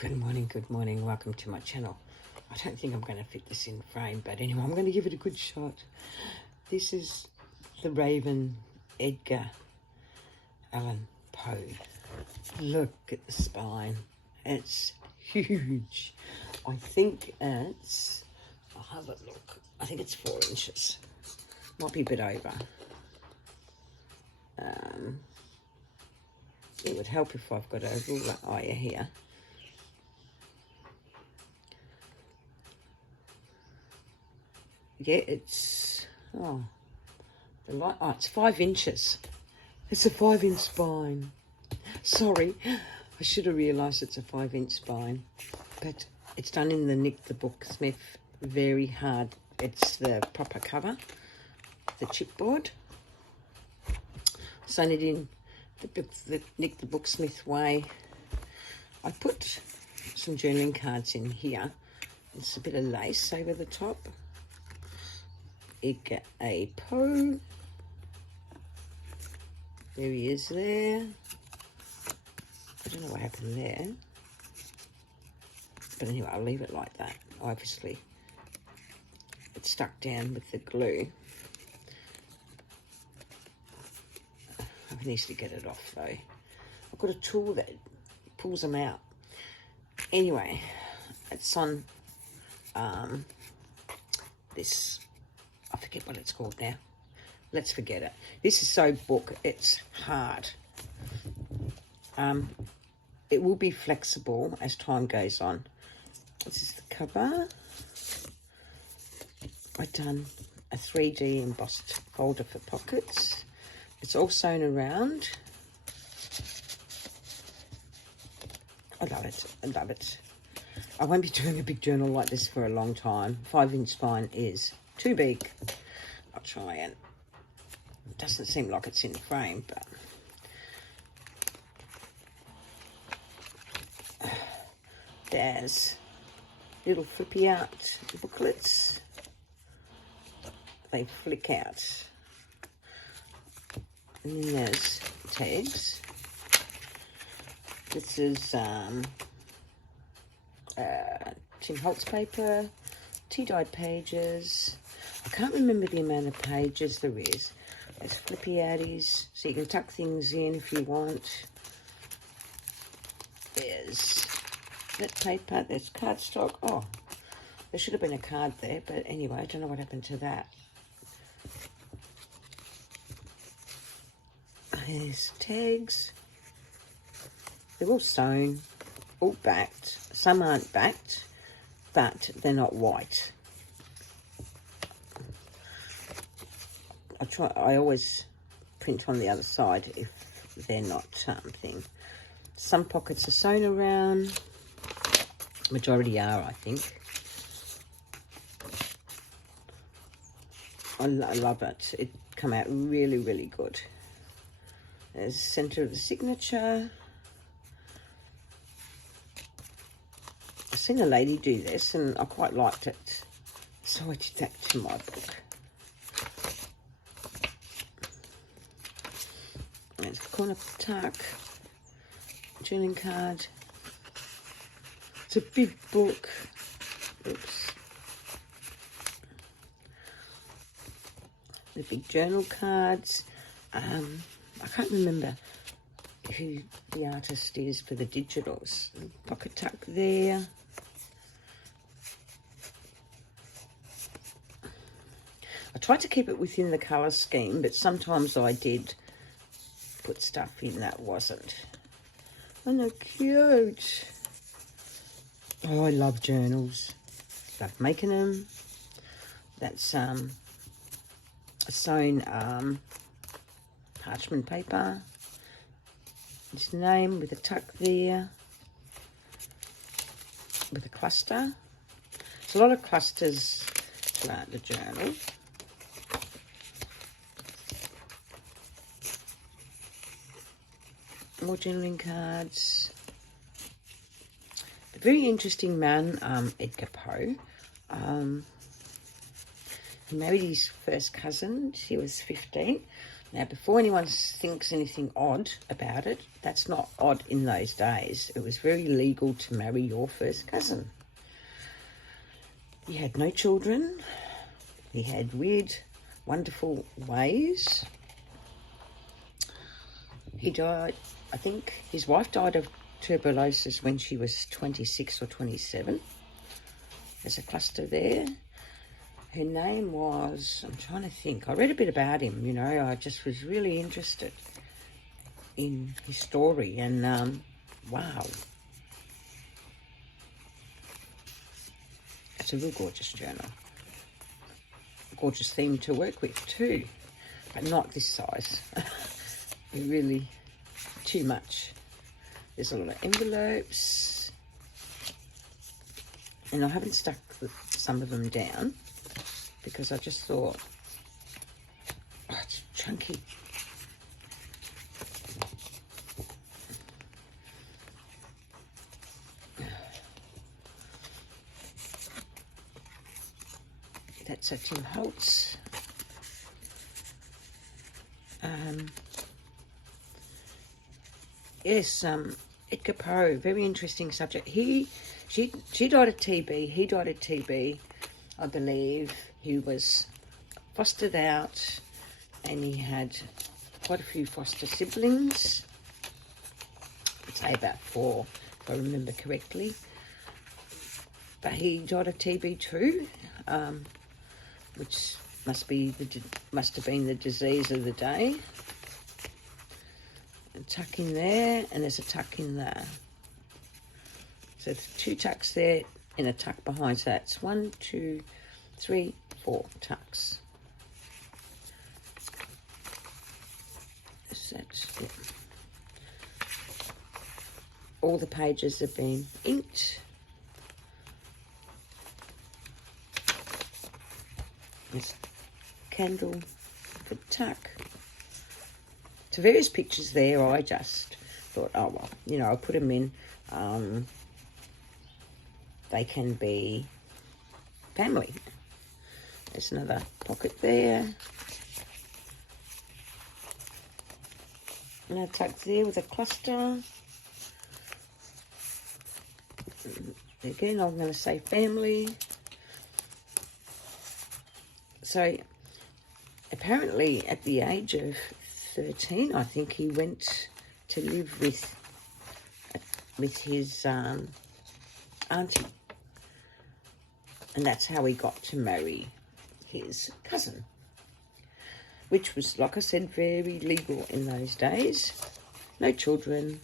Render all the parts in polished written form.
Good morning. Welcome to my channel. I don't think I'm going to fit this in frame, but anyway, I'm going to give it a good shot. This is The Raven, Edgar Allan Poe. Look at the spine. It's huge. I think it's, I'll have a look. I think it's 4 inches. Might be a bit over. It would help if I've got a ruler eye here. Yeah, it's, it's 5 inches. It's a 5-inch spine. Sorry, I should have realised it's a 5-inch spine. But it's done in the Nick the Booksmith, very hard. It's the proper cover, the chipboard. Sewn it in the Nick the Booksmith way. I put some journaling cards in here. It's a bit of lace over the top. Edgar A. Poe. There he is there. I don't know what happened there. But anyway, I'll leave it like that. Obviously, it's stuck down with the glue. I need to get it off though. I've got a tool that pulls them out. Anyway, it's on this, I forget what it's called now. Let's forget it. This is so book, it's hard. It will be flexible as time goes on. This is the cover. I've done a 3D embossed folder for pockets. It's all sewn around. I love it. I love it. I won't be doing a big journal like this for a long time. 5-inch spine is too big. I'll try and... It doesn't seem like it's in frame, but... There's little flippy out booklets. They flick out. And then there's tags. This is Tim Holtz paper, tea-dyed pages. I can't remember the amount of pages there is. There's flippy outies, so you can tuck things in if you want. There's that paper, there's cardstock. Oh, there should have been a card there, but anyway, I don't know what happened to that. There's tags. They're all sewn, all backed. Some aren't backed, but they're not white. I always print on the other side if they're not thing. Some pockets are sewn around. Majority are, I think. I love it. It come out really, really good. There's the centre of the signature. I've seen a lady do this and I quite liked it. So I did that to my book. There's a corner tuck. Journaling card. It's a big book. Oops. The big journal cards. I can't remember who the artist is for the digitals. Pocket tuck there. I tried to keep it within the colour scheme, but sometimes I did put stuff in that wasn't. And they're cute. Oh, I love journals. Love making them. That's a sewn parchment paper. His name with a tuck there. With a cluster. There's a lot of clusters throughout the journal. More journaling cards. A very interesting man, Edgar Poe. He married his first cousin. She was 15. Now, before anyone thinks anything odd about it, that's not odd in those days. It was very legal to marry your first cousin. He had no children. He had weird, wonderful ways. He died, I think, his wife died of tuberculosis when she was 26 or 27. There's a cluster there. Her name was, I'm trying to think, I read a bit about him, you know, I just was really interested in his story, and wow. It's a real gorgeous journal. Gorgeous theme to work with too, but not this size. Really too much. There's a lot of envelopes, and I haven't stuck some of them down because I just thought, oh, it's chunky. That's a Tim Holtz. Yes, Edgar Poe, very interesting subject. She died of TB. He died of TB, I believe. He was fostered out, and he had quite a few foster siblings. I'd say about 4, if I remember correctly. But he died of TB too, which must have been the disease of the day. A tuck in there, and there's a tuck in there. So there's 2 tucks there and a tuck behind. So that's 1, 2, 3, 4 tucks. So that's, yeah. All the pages have been inked. There's a candle for tuck. To various pictures there, I just thought, oh well, you know, I'll put them in. They can be family. There's another pocket there. Another tuck there with a cluster. Again, I'm going to say family. So, apparently at the age of 13, I think he went to live with his auntie. And that's how he got to marry his cousin, which was, like I said, very legal in those days. No children.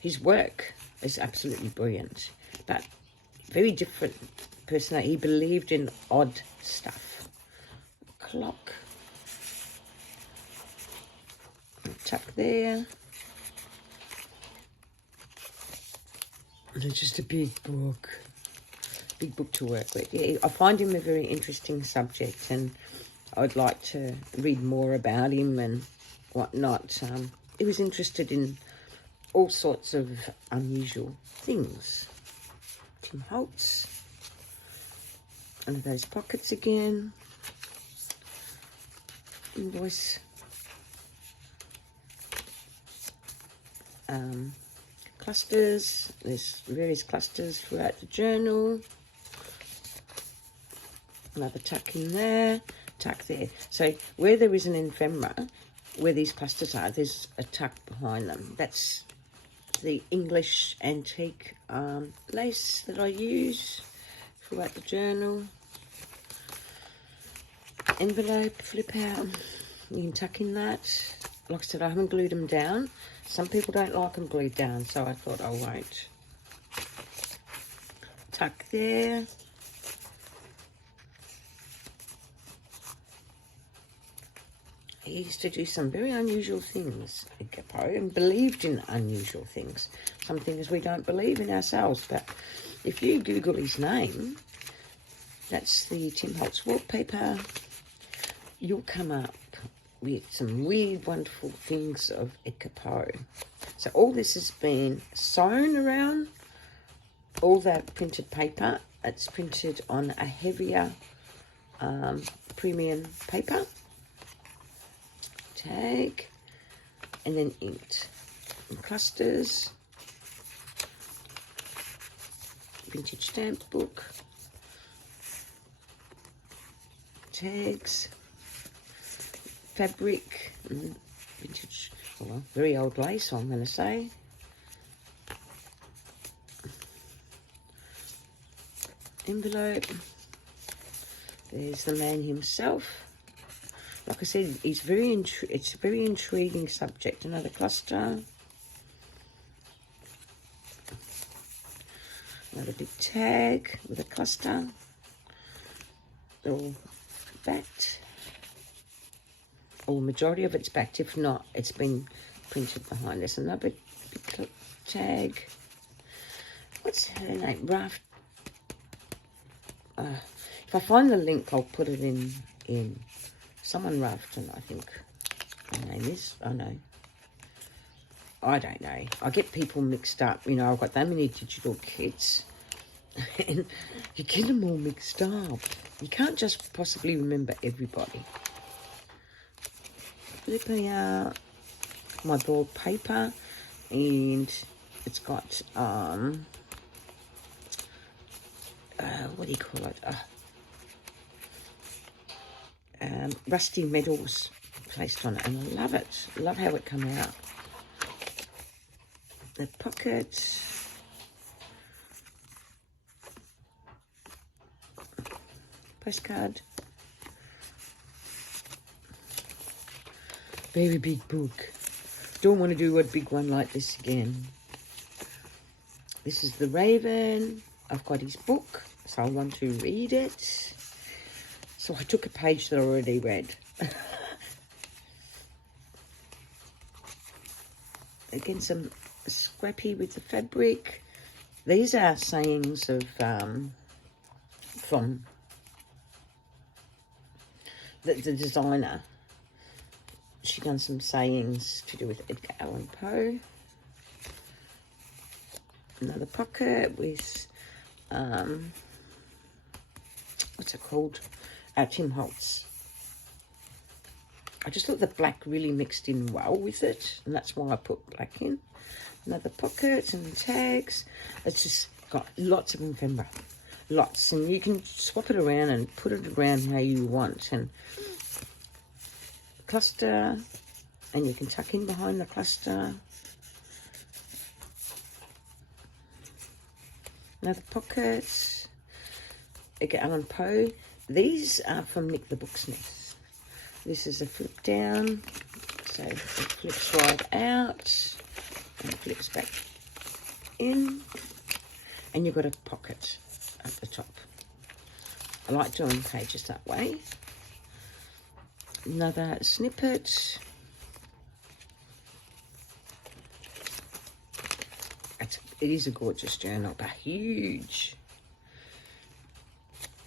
His work is absolutely brilliant, but very different personality. He believed in odd stuff. Clock. Tuck there. And it's just a big book to work with. Yeah, I find him a very interesting subject, and I'd like to read more about him and whatnot. He was interested in all sorts of unusual things. Tim Holtz. One of those pockets again. Invoice. Clusters. There's various clusters throughout the journal. Another tuck in there, tuck there. So where there is an ephemera, where these clusters are, there's a tuck behind them. That's the English antique lace that I use throughout the journal. Envelope, flip out. You can tuck in that. Like I said, I haven't glued them down. Some people don't like them glued down, so I thought I won't. Tuck there. He used to do some very unusual things, Edgar Poe, and believed in unusual things. Some things we don't believe in ourselves, but if you Google his name, that's the Tim Holtz wallpaper, you'll come up with some weird, wonderful things of Edgar Poe. So all this has been sewn around, all that printed paper. It's printed on a heavier premium paper. tag, and then inked. And clusters, vintage stamp book, tags, fabric, vintage, well, very old lace, I'm going to say. Envelope. There's the man himself. Like I said, it's a very intriguing subject. Another cluster. Another big tag with a cluster. They're all backed. Or the majority of it's backed. If not, it's been printed behind. There's another big tag. What's her name? Raft. If I find the link, I'll put it in. Someone Rafton, I think her name is. I know. I don't know. I get people mixed up. You know, I've got that many digital kits. And you get them all mixed up. You can't just possibly remember everybody. Flipping out my board paper. And it's got, what do you call it? Rusty medals placed on it, and I love it. I love how it come out. The pocket, postcard, very big book. Don't want to do a big one like this again. This is the Raven. I've got his book, so I want to read it. So I took a page that I already read. Again, some scrappy with the fabric. These are sayings of from the designer. She done some sayings to do with Edgar Allan Poe. Another pocket with what's it called? Tim Holtz. I just thought the black really mixed in well with it, and that's why I put black in. Another pocket and tags. It's just got lots of ephemera, lots, and you can swap it around and put it around how you want. And cluster, and you can tuck in behind the cluster. Another pocket. Edgar Allan Poe. These are from Nick the Booksmith. This is a flip down, so it flips right out and flips back in, and you've got a pocket at the top. I like doing pages that way. Another snippet. It is a gorgeous journal, but huge.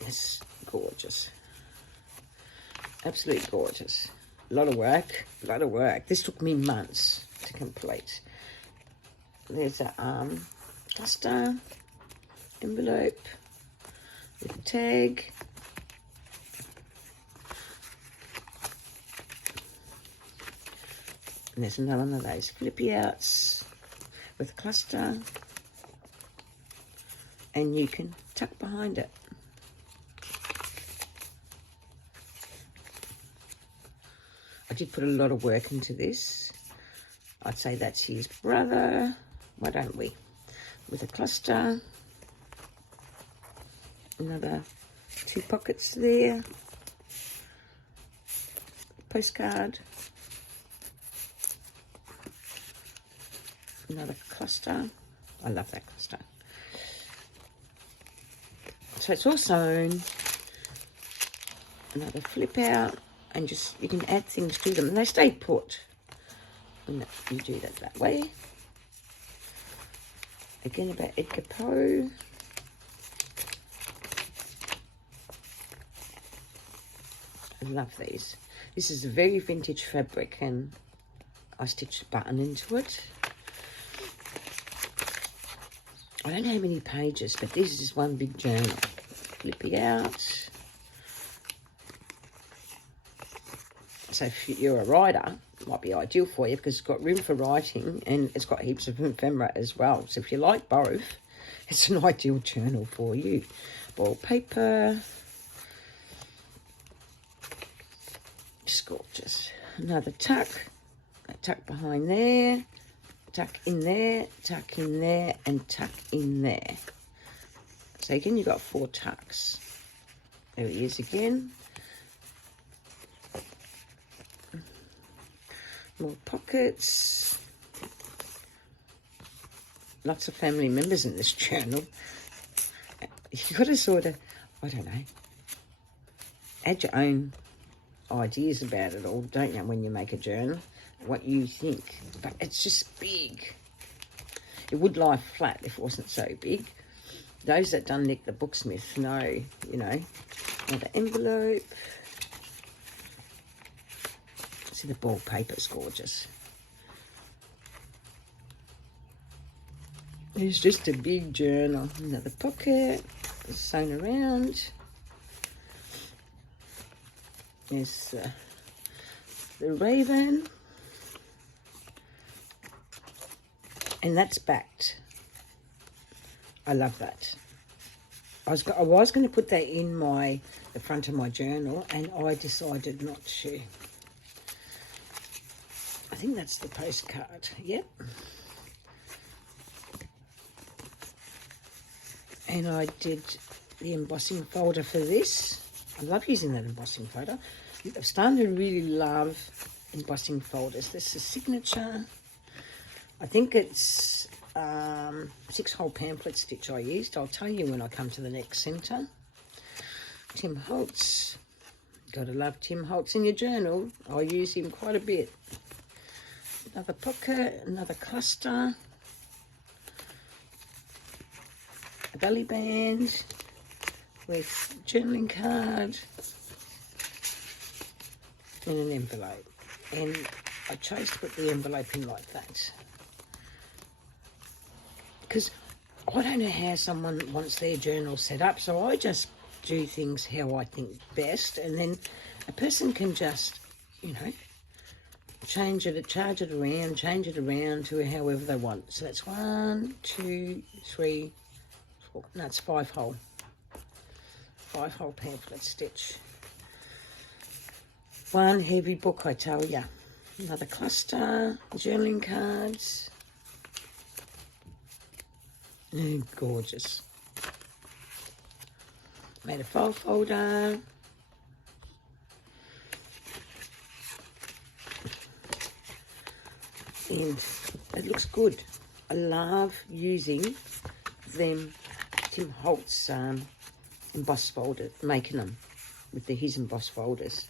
It's gorgeous. Absolutely gorgeous. A lot of work, a lot of work. This took me months to complete. There's a cluster, envelope with a tag. And there's another one of those flippy outs with a cluster. And you can tuck behind it. I did put a lot of work into this. I'd say that's his brother. Why don't we? With a cluster. Another 2 pockets there. Postcard. Another cluster. I love that cluster. So it's all sewn. Another flip out. And just, you can add things to them, and they stay put when you do that way. Again, about Edgar Poe. I love these. This is a very vintage fabric, and I stitched a button into it. I don't know how many pages, but this is one big journal. Flippy out. So if you're a writer, it might be ideal for you because it's got room for writing and it's got heaps of ephemera as well. So if you like both, it's an ideal journal for you. Ball paper. Just gorgeous. Another tuck. A tuck behind there. Tuck in there. Tuck in there. And tuck in there. So again, you've got 4 tucks. There he is again. More pockets. Lots of family members in this journal. You've got to sort of, I don't know, add your own ideas about it all, don't you, when you make a journal, what you think. But it's just big. It would lie flat if it wasn't so big. Those that done Nick the Booksmith know, you know. Another envelope. See the ball paper's gorgeous. It's just a big journal. Another pocket, sewn around. There's the raven. And that's backed. I love that. I was going to put that in the front of my journal, and I decided not to. I think that's the postcard. Yep. And I did the embossing folder for this. I love using that embossing folder. I'm starting to really love embossing folders. This is signature. I think it's 6-hole pamphlet stitch I used. I'll tell you when I come to the next centre. Tim Holtz. Gotta love Tim Holtz in your journal. I use him quite a bit. Another pocket, another cluster. A belly band with journaling card and an envelope. And I chose to put the envelope in like that, because I don't know how someone wants their journal set up, so I just do things how I think best, and then a person can just, you know, change it around to however they want. So that's 1, 2, 3, 4. No, it's 5-hole. 5-hole pamphlet stitch. One heavy book, I tell ya. Another cluster, journaling cards. Gorgeous. Made a file folder. And it looks good. I love using them Tim Holtz embossed folders, making them with his embossed folders.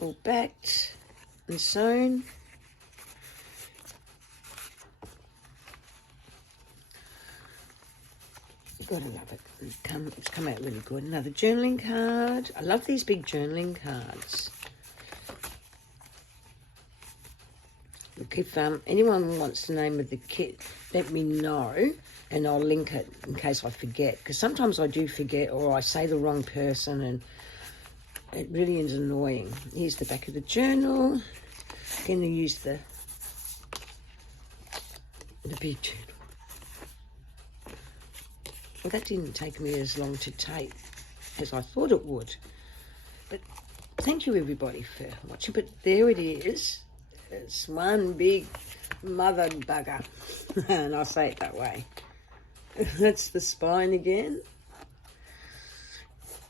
All backed and sewn. Gotta love it. It's come out really good. Another journaling card. I love these big journaling cards. Look, if anyone wants the name of the kit, let me know and I'll link it in case I forget. Because sometimes I do forget, or I say the wrong person, and it really is annoying. Here's the back of the journal. I'm going to use the big journal. Well, that didn't take me as long to tape as I thought it would. But thank you, everybody, for watching. But there it is. It's one big mother bugger. And I say it that way. That's the spine again.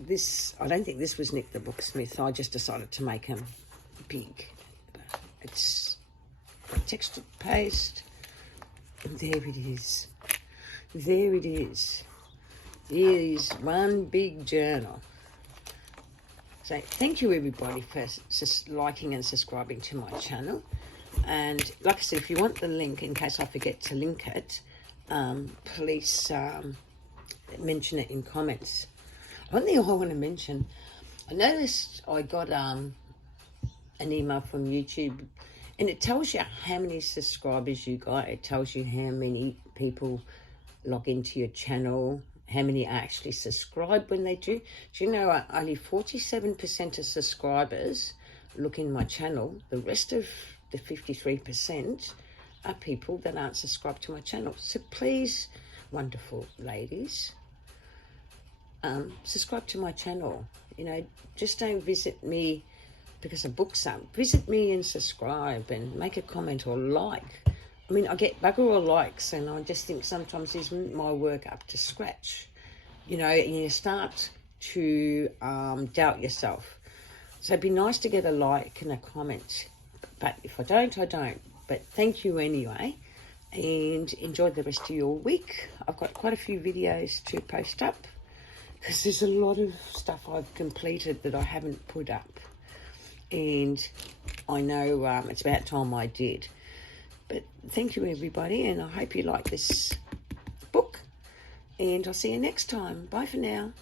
This, I don't think this was Nick the Booksmith. I just decided to make them big. But it's textured paste. And there it is. There it is. There is one big journal. So thank you, everybody, for liking and subscribing to my channel. And like I said, if you want the link, in case I forget to link it, please mention it in comments. One thing I want to mention, I noticed I got an email from YouTube, and it tells you how many subscribers you got. It tells you how many people log into your channel, how many actually subscribe when they do. Do you know only 47% of subscribers look in my channel, the rest of the 53% are people that aren't subscribed to my channel. So please, wonderful ladies, subscribe to my channel. You know, just don't visit me because I booked some. Visit me and subscribe and make a comment or like. I mean, I get bugger all likes, and I just think sometimes isn't my work up to scratch. You know, and you start to doubt yourself. So it'd be nice to get a like and a comment. But if I don't, I don't. But thank you anyway. And enjoy the rest of your week. I've got quite a few videos to post up, because there's a lot of stuff I've completed that I haven't put up. And I know it's about time I did. But thank you, everybody, and I hope you like this book. And I'll see you next time. Bye for now.